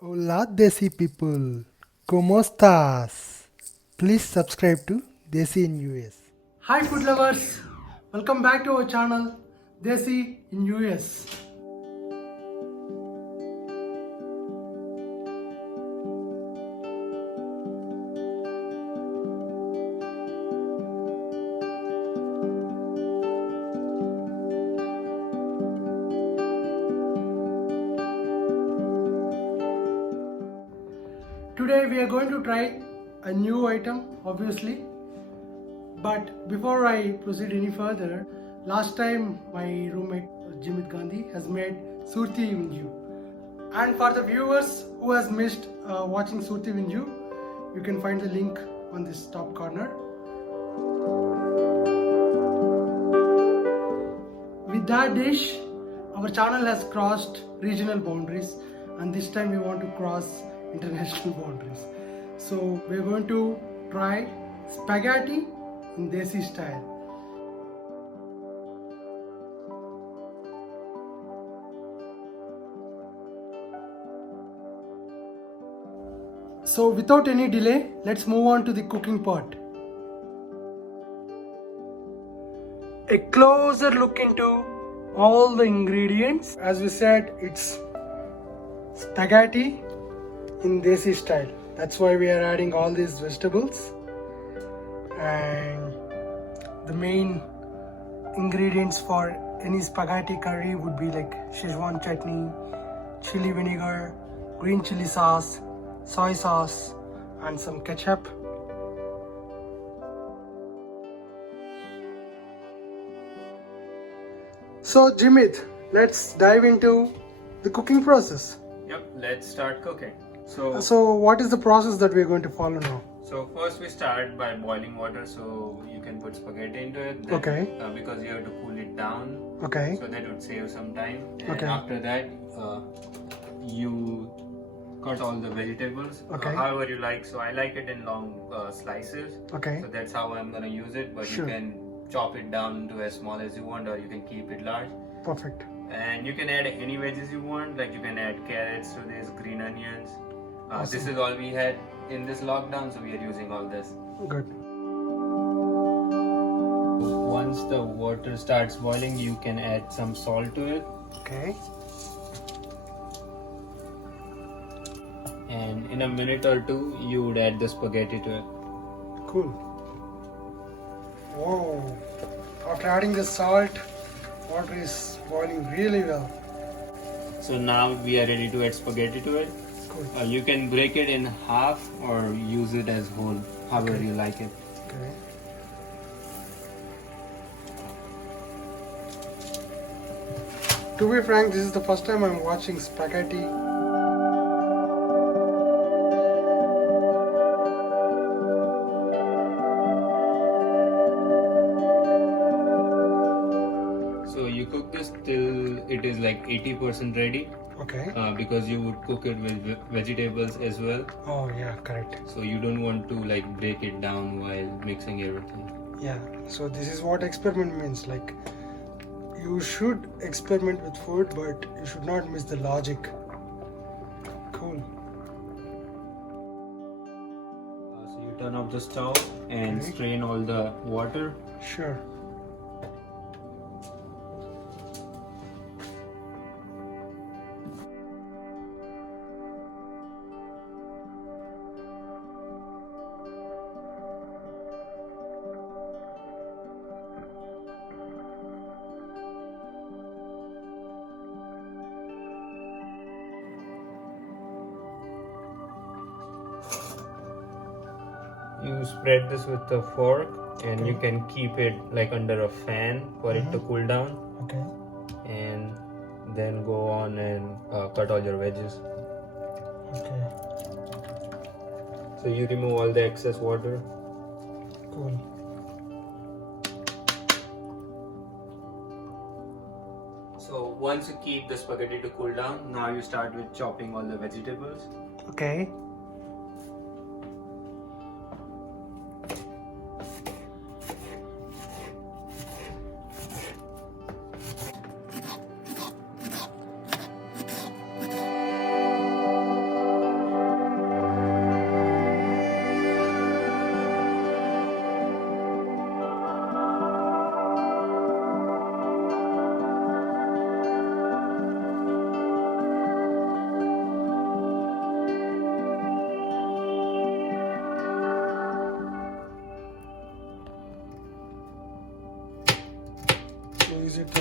Hola Desi people, ¿cómo estás? Please subscribe to Desi in US. Hi food lovers, welcome back to our channel Desi in US. Today we are going to try a new item, obviously. But before I proceed any further, last time my roommate Jimit Gandhi has made Surti Vinju. And for the viewers who has missed watching Surti Vinju, you can find the link on this top corner. With that dish, our channel has crossed regional boundaries, and this time we want to cross international boundaries. So we're going to try spaghetti in Desi style. So without any delay, let's move on to the cooking part. A closer look into all the ingredients. As we said, it's spaghetti in Desi style. That's why we are adding all these vegetables. And the main ingredients for any spaghetti curry would be like Schezwan Chutney, Chilli Vinegar, green chili sauce, soy sauce, and some ketchup. So Jimit, let's dive into the cooking process. Yep, let's start cooking. So So what is the process that we're going to follow now? first we start by boiling water, so you can put spaghetti into it. Then, Okay. Because you have to cool it down, Okay. so that would save some time. And Okay. after that, you cut all the vegetables Okay. however you like. So I like it in long slices. Okay. So that's how I'm gonna use it. But Sure. you can chop it down to as small as you want, or you can keep it large. Perfect. And you can add any veggies you want, like you can add carrots to this, green onions. Awesome. This is all we had in this lockdown, so we are using all this. Good. Once the water starts boiling, you can add some salt to it, Okay. and in a minute or two, you would add the spaghetti to it. Cool. Whoa. After adding the salt, water is boiling really well. So now we are ready to add spaghetti to it. Cool. You can break it in half or use it as whole, however Okay. you like it. Okay. To be frank, this is the first time I'm watching spaghetti. So you cook this till it is like 80% ready. Okay. Because you would cook it with vegetables as well, Oh yeah, correct. so you don't want to like break it down while mixing everything. Yeah. So this is what experiment means. Like, you should experiment with food, but you should not miss the logic. Cool. So you turn off the stove and Okay. strain all the water. Sure. You spread this with a fork, and you can keep it like under a fan for it to cool down, Okay. and then go on and cut all your veggies. Okay. So you remove all the excess water. Cool. So once you keep the spaghetti to cool down, now you start with chopping all the vegetables. Okay.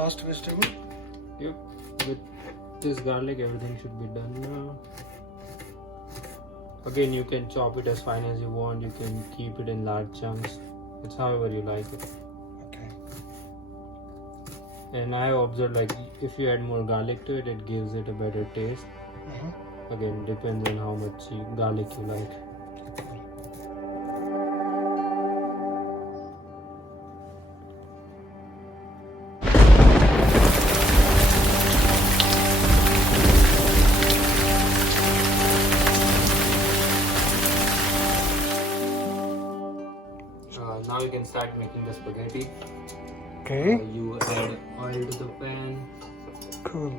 last vegetable. Yep. With this garlic, everything should be done now. Again, you can chop it as fine as you want. You can keep it in large chunks. It's however you like it. Okay. And I observed, like, if you add more garlic to it, it gives it a better taste. Again, depends on how much garlic you like. Now you can start making the spaghetti. Okay. You add oil to the pan. Cool.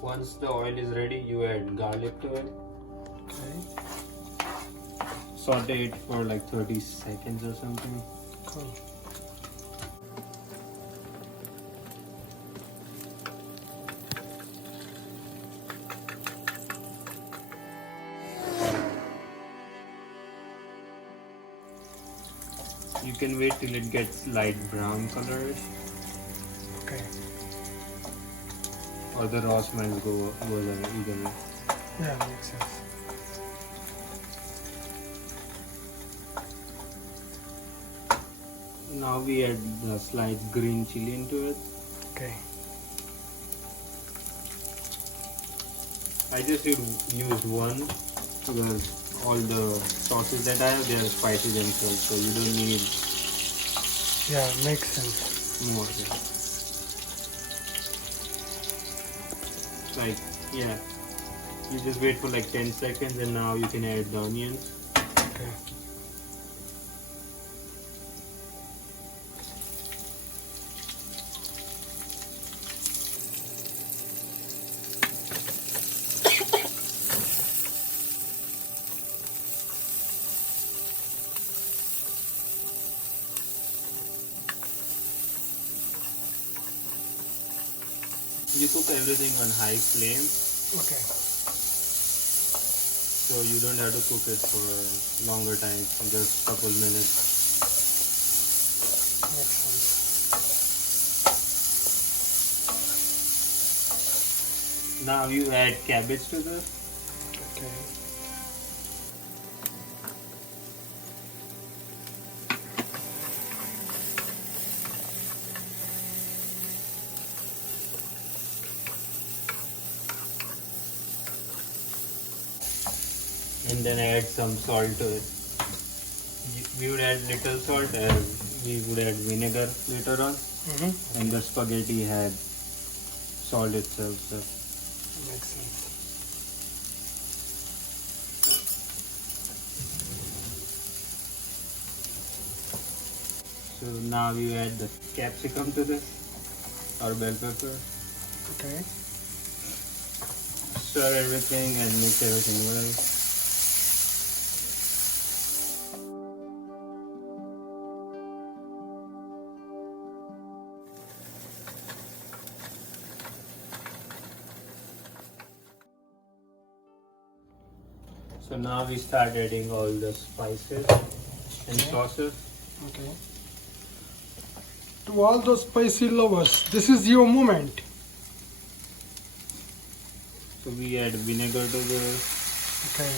Once the oil is ready, you add garlic to it. Okay. Saute it for like 30 seconds or something. Cool. You can wait till it gets light brown color, Okay. or the raw smell goes away either way. Yeah, makes sense. Now we add the sliced green chili into it. Okay. I just use one because all the sauces that I have, they are spicy themselves, so you don't need Yeah, makes sense. more. Like, yeah, you just wait for like 10 seconds and now you can add the onions. Okay. You cook everything on high flame, Okay. so you don't have to cook it for a longer time, just couple minutes. Makes sense. Now you add cabbage to this. Okay. And then add some salt to it. We would add little salt as we would add vinegar later on, and the spaghetti had salt itself. So Makes sense. So now you add the capsicum to this, or bell pepper. Okay. Stir everything and mix everything well. So now we start adding all the spices and sauces. Okay. To all those spicy lovers, this is your moment. So we add vinegar to this. Okay.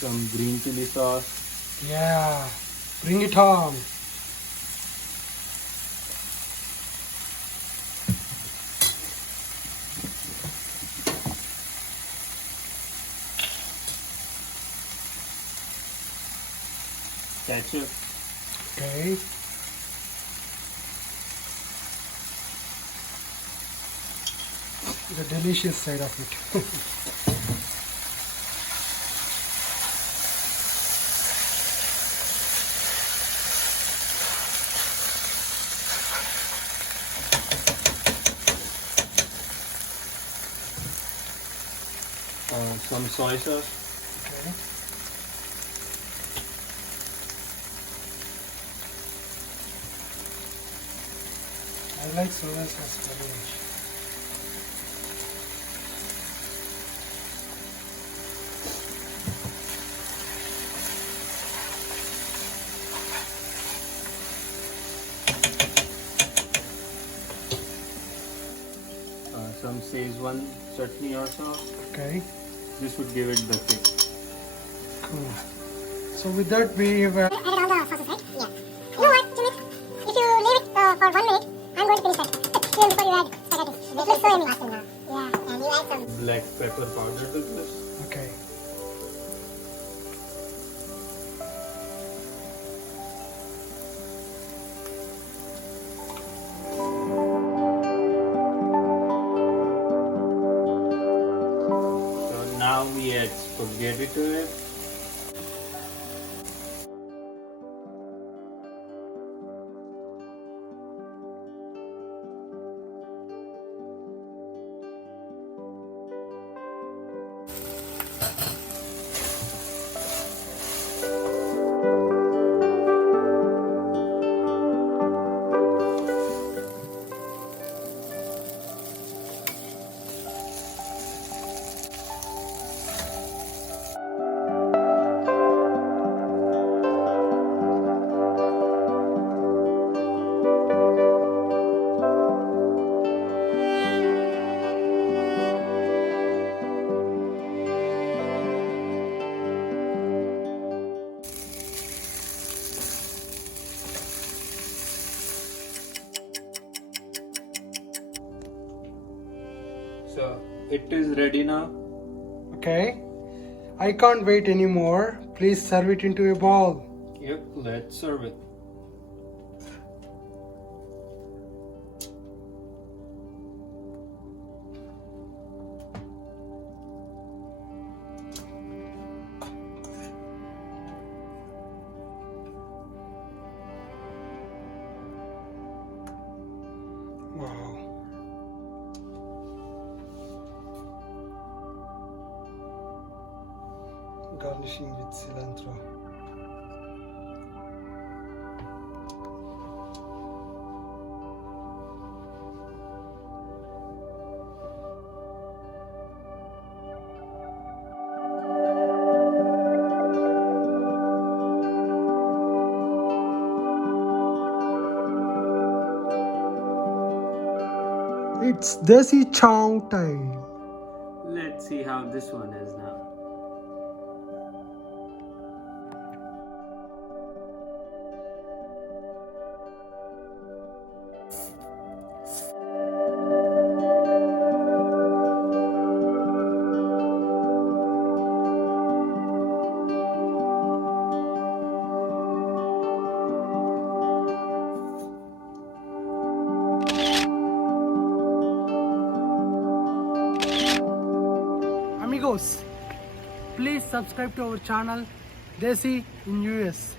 Some green chili sauce. Yeah. Bring it on. Ketchup. Okay. The delicious side of it. Some soy sauce. Okay. I like soy sauce very much. Some Schezwan Chutney also. Okay. This would give it the kick. Cool. So with that we have Add all the sauces, right? Yeah. You know what, Jimmy? If you leave it for 1 minute, I'm going to finish that. Even before you add spaghetti. It looks so yummy. Yeah, and you add some Black pepper powder to this. okay. So now we add spaghetti to it. So it is ready now. Okay. I can't wait anymore. Please serve it into a bowl. Yep, let's serve it. Wow. Garnishing with cilantro. It's Desi Chow time. Let's see how this one is now. Amigos, please subscribe to our channel Desi in US.